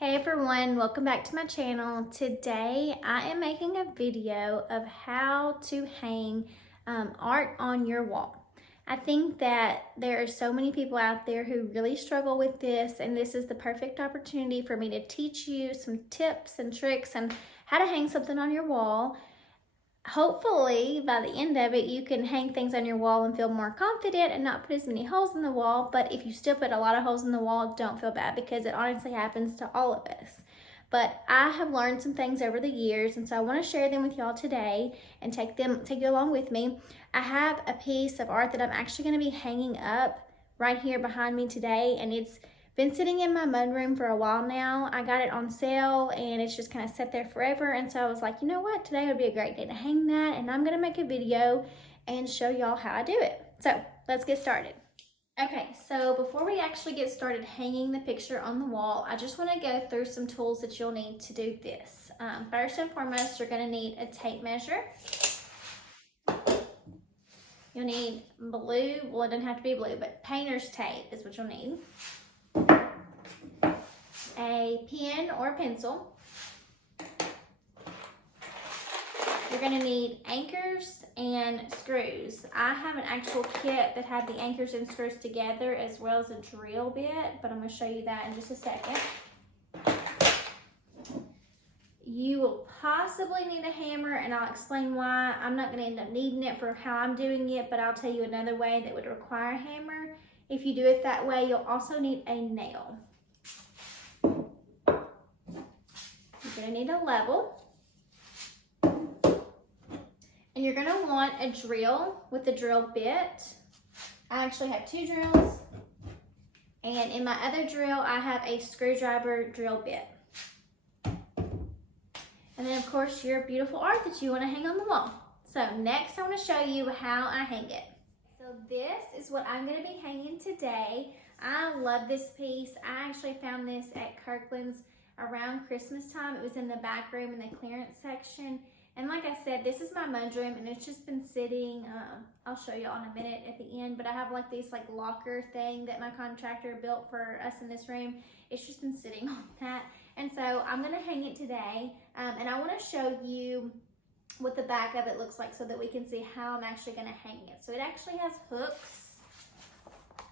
Hey everyone, welcome back to my channel. Today I am making a video of how to hang art on your wall. I think that there are so many people out there who really struggle with this, and this is the perfect opportunity for me to teach you some tips and tricks on how to hang something on your wall. Hopefully by the end of it you can hang things on your wall and feel more confident and not put as many holes in the wall. But if you still put a lot of holes in the wall, don't feel bad, because it honestly happens to all of us. But I have learned some things over the years, and so I want to share them with y'all today and take you along with me. I have a piece of art that I'm actually going to be hanging up right here behind me today, and it's been sitting in my mudroom for a while now. I got it on sale and it's just kind of sat there forever. And so I was like, you know what? Today would be a great day to hang that, and I'm gonna make a video and show y'all how I do it. So let's get started. Okay, so before we actually get started hanging the picture on the wall, I just wanna go through some tools that you'll need to do this. First and foremost, you're gonna need a tape measure. You'll need blue, well, it doesn't have to be blue, but painter's tape is what you'll need. A pen or pencil. You're going to need anchors and screws. I have an actual kit that had the anchors and screws together, as well as a drill bit, but I'm going to show you that in just a second. You will possibly need a hammer, and I'll explain why. I'm not going to end up needing it for how I'm doing it, but I'll tell you another way that would require a hammer. If you do it that way, you'll also need a nail. You're gonna need a level, and you're gonna want a drill with a drill bit. I actually have two drills, and in my other drill I have a screwdriver drill bit. And then of course your beautiful art that you want to hang on the wall. So next I want to show you how I hang it. So this is what I'm going to be hanging today. I love this piece. I actually found this at Kirkland's around Christmas time. It was in the back room in the clearance section. And like I said, this is my mudroom, and it's just been sitting. I'll show you all in a minute at the end, but I have like this locker thing that my contractor built for us in this room. It's just been sitting on that. And so I'm gonna hang it today. And I wanna show you what the back of it looks like so that we can see how I'm actually gonna hang it. So it actually has hooks.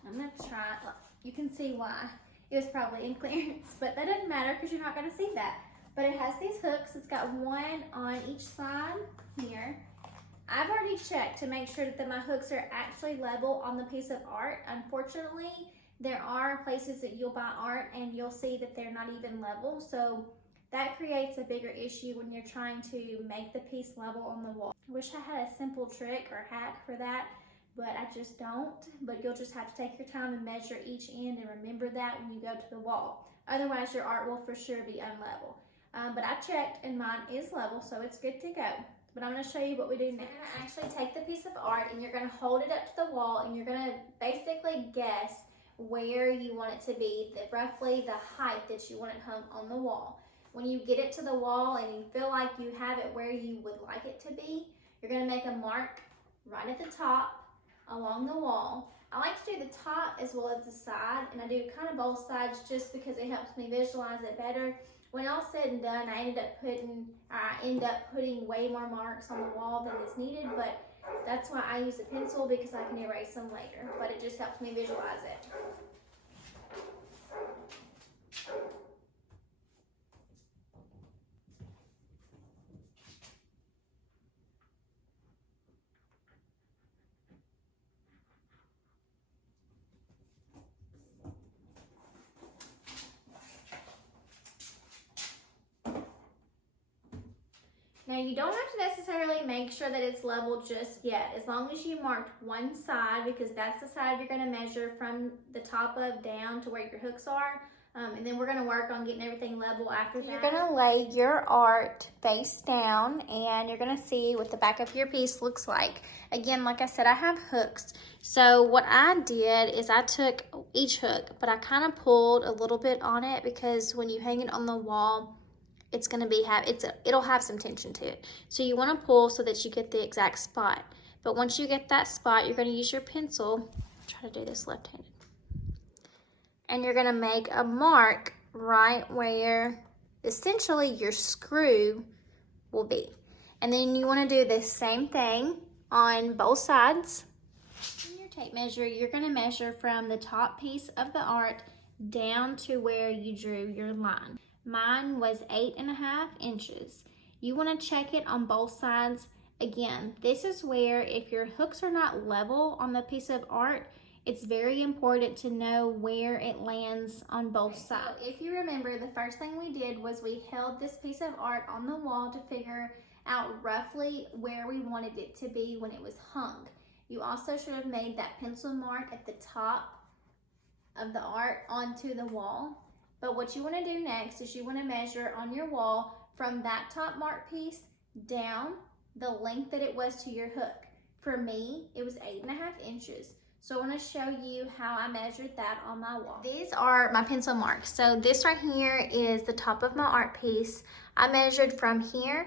I'm gonna try it. Look, you can see why. It was probably in clearance, but that doesn't matter because you're not going to see that. But it has these hooks. It's got one on each side here. I've already checked to make sure that my hooks are actually level on the piece of art. Unfortunately, there are places that you'll buy art and you'll see that they're not even level. So that creates a bigger issue when you're trying to make the piece level on the wall. I wish I had a simple trick or hack for that, but I just don't. But you'll just have to take your time and measure each end and remember that when you go to the wall. Otherwise, your art will for sure be unlevel. But I checked and mine is level, so it's good to go. But I'm gonna show you what we do next. You're gonna actually take the piece of art and you're gonna hold it up to the wall, and you're gonna basically guess where you want it to be, roughly the height that you want it hung on the wall. When you get it to the wall and you feel like you have it where you would like it to be, you're gonna make a mark right at the top along the wall. I like to do the top as well as the side, and I do kind of both sides just because it helps me visualize it better. When all said and done, I end up putting way more marks on the wall than is needed, but that's why I use a pencil, because I can erase them later, but it just helps me visualize it. Now you don't have to necessarily make sure that it's level just yet, as long as you marked one side, because that's the side you're gonna measure from the top of down to where your hooks are. And then we're gonna work on getting everything level after that. You're gonna lay your art face down, and you're gonna see what the back of your piece looks like. Again, like I said, I have hooks. So what I did is I took each hook, but I kind of pulled a little bit on it, because when you hang it on the wall, it's going to be it'll have some tension to it. So you want to pull so that you get the exact spot. But once you get that spot, you're going to use your pencil. I'll try to do this left-handed. And you're going to make a mark right where essentially your screw will be. And then you want to do the same thing on both sides. In your tape measure, you're going to measure from the top piece of the art down to where you drew your line. Mine was 8.5 inches. You want to check it on both sides. Again, this is where if your hooks are not level on the piece of art, it's very important to know where it lands on both sides. So if you remember, the first thing we did was we held this piece of art on the wall to figure out roughly where we wanted it to be when it was hung. You also should have made that pencil mark at the top of the art onto the wall. But what you want to do next is you want to measure on your wall from that top mark piece down the length that it was to your hook. For me, it was 8.5 inches. So I want to show you how I measured that on my wall. These are my pencil marks. So this right here is the top of my art piece. I measured from here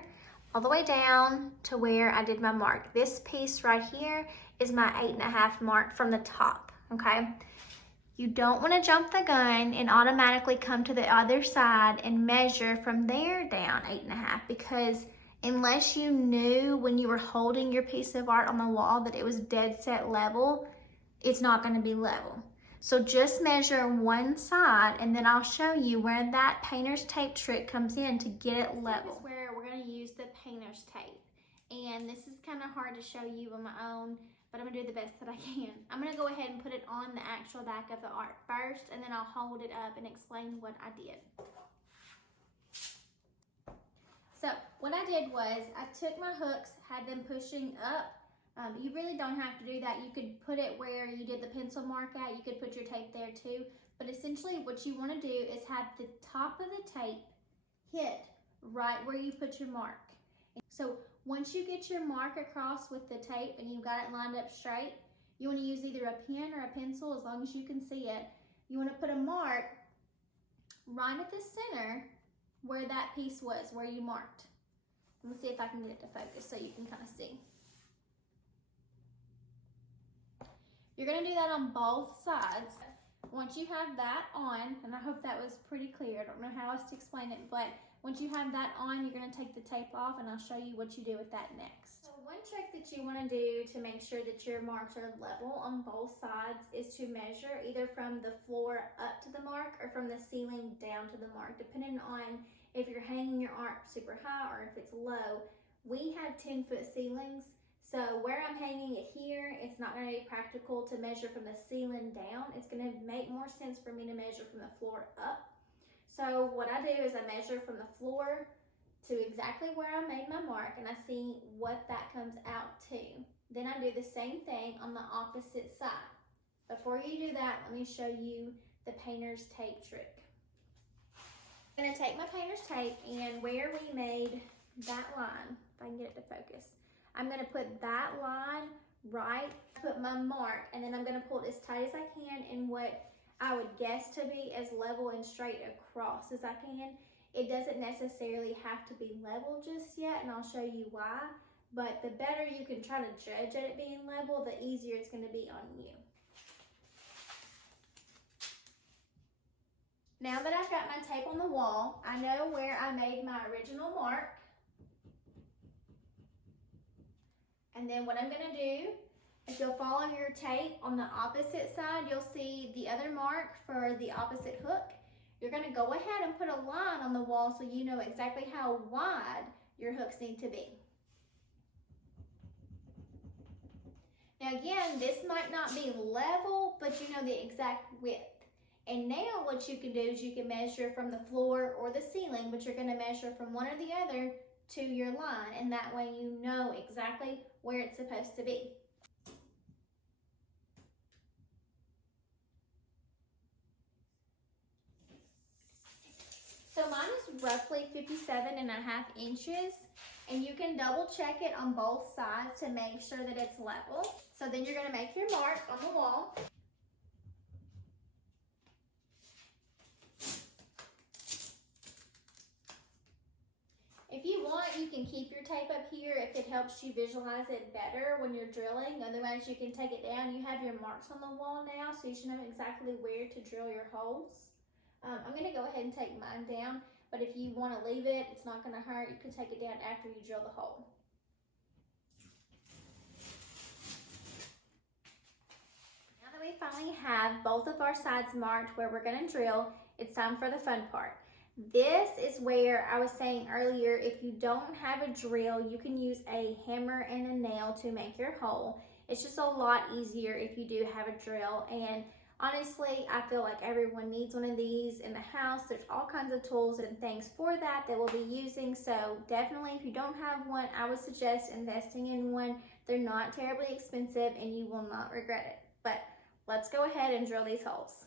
all the way down to where I did my mark. This piece right here is my 8.5 mark from the top, okay? You don't want to jump the gun and automatically come to the other side and measure from there down 8.5, because unless you knew when you were holding your piece of art on the wall that it was dead set level, it's not going to be level. So just measure one side and then I'll show you where that painter's tape trick comes in to get it level. This is where we're going to use the painter's tape. And this is kind of hard to show you on my own, but I'm going to do the best that I can. I'm going to go ahead and put it on the actual back of the art first, and then I'll hold it up and explain what I did. So what I did was I took my hooks, had them pushing up. You really don't have to do that. You could put it where you did the pencil mark at. You could put your tape there too. But essentially what you want to do is have the top of the tape hit right where you put your mark. So once you get your mark across with the tape and you've got it lined up straight, you want to use either a pen or a pencil as long as you can see it. You want to put a mark right at the center where that piece was, where you marked. Let me see if I can get it to focus so you can kind of see. You're going to do that on both sides. Once you have that on, and I hope that was pretty clear, I don't know how else to explain it, but once you have that on, you're going to take the tape off and I'll show you what you do with that next. So one trick that you want to do to make sure that your marks are level on both sides is to measure either from the floor up to the mark or from the ceiling down to the mark, depending on if you're hanging your art super high or if it's low. We have 10-foot ceilings. So where I'm hanging it here, it's not going to be practical to measure from the ceiling down. It's going to make more sense for me to measure from the floor up. So what I do is I measure from the floor to exactly where I made my mark and I see what that comes out to. Then I do the same thing on the opposite side. Before you do that, let me show you the painter's tape trick. I'm going to take my painter's tape and where we made that line, if I can get it to focus, I'm going to put that line right, put my mark, and then I'm going to pull it as tight as I can in what I would guess to be as level and straight across as I can. It doesn't necessarily have to be level just yet, and I'll show you why, but the better you can try to judge at it being level, the easier it's going to be on you. Now that I've got my tape on the wall, I know where I made my original mark. And then what I'm going to do, if you'll follow your tape on the opposite side, you'll see the other mark for the opposite hook. You're going to go ahead and put a line on the wall so you know exactly how wide your hooks need to be. Now again, this might not be level, but you know the exact width. And now what you can do is you can measure from the floor or the ceiling, but you're going to measure from one or the other to your line, and that way you know exactly where it's supposed to be. So mine is roughly 57.5 inches, and you can double check it on both sides to make sure that it's level. So then you're going to make your mark on the wall. If you want, you can keep your tape up here if it helps you visualize it better when you're drilling. Otherwise, you can take it down. You have your marks on the wall now, so you should know exactly where to drill your holes. I'm gonna go ahead and take mine down, but if you wanna leave it, it's not gonna hurt. You can take it down after you drill the hole. Now that we finally have both of our sides marked where we're gonna drill, it's time for the fun part. This is where I was saying earlier, if you don't have a drill, you can use a hammer and a nail to make your hole. It's just a lot easier if you do have a drill, and honestly, I feel like everyone needs one of these in the house. There's all kinds of tools and things for that we'll be using, so definitely if you don't have one, I would suggest investing in one. They're not terribly expensive and you will not regret it. But let's go ahead and drill these holes.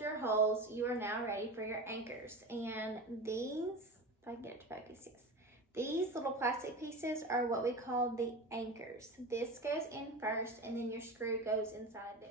Your holes, you are now ready for your anchors, and these, if I can get it to focus, yes, these little plastic pieces are what we call the anchors. This goes in first and then your screw goes inside this.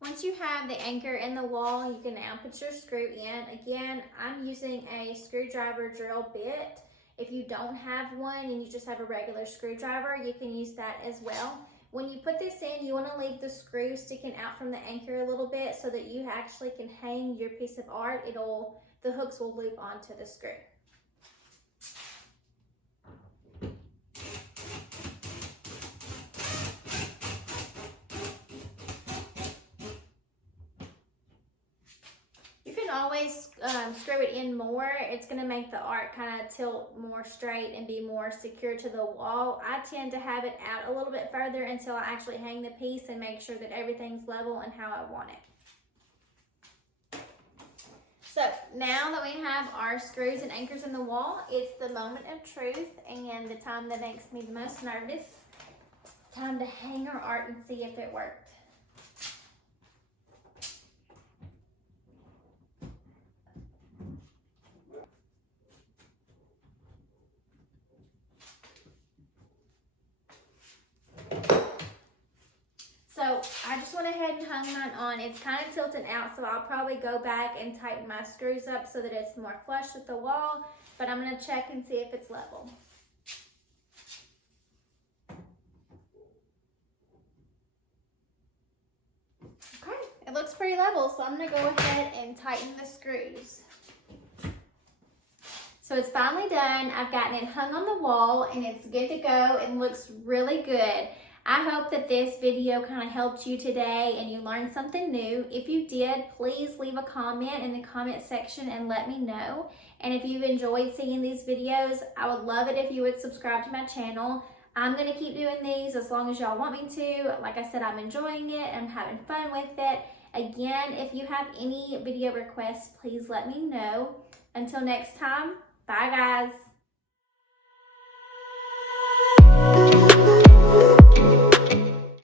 Once you have the anchor in the wall, you can now put your screw in. Again, I'm using a screwdriver drill bit. If you don't have one and you just have a regular screwdriver, you can use that as well. When you put this in, you want to leave the screw sticking out from the anchor a little bit so that you actually can hang your piece of art. The hooks will loop onto the screw. Always screw it in more. It's going to make the art kind of tilt more straight and be more secure to the wall. I tend to have it out a little bit further until I actually hang the piece and make sure that everything's level and how I want it. So now that we have our screws and anchors in the wall, it's the moment of truth and the time that makes me the most nervous. Time to hang our art and see if it worked. So I just went ahead and hung mine on. It's kind of tilted out, so I'll probably go back and tighten my screws up so that it's more flush with the wall, but I'm going to check and see if it's level. Okay, it looks pretty level, so I'm going to go ahead and tighten the screws. So it's finally done. I've gotten it hung on the wall and it's good to go and looks really good. I hope that this video kind of helped you today and you learned something new. If you did, please leave a comment in the comment section and let me know. And if you've enjoyed seeing these videos, I would love it if you would subscribe to my channel. I'm going to keep doing these as long as y'all want me to. Like I said, I'm enjoying it. I'm having fun with it. Again, if you have any video requests, please let me know. Until next time, bye guys.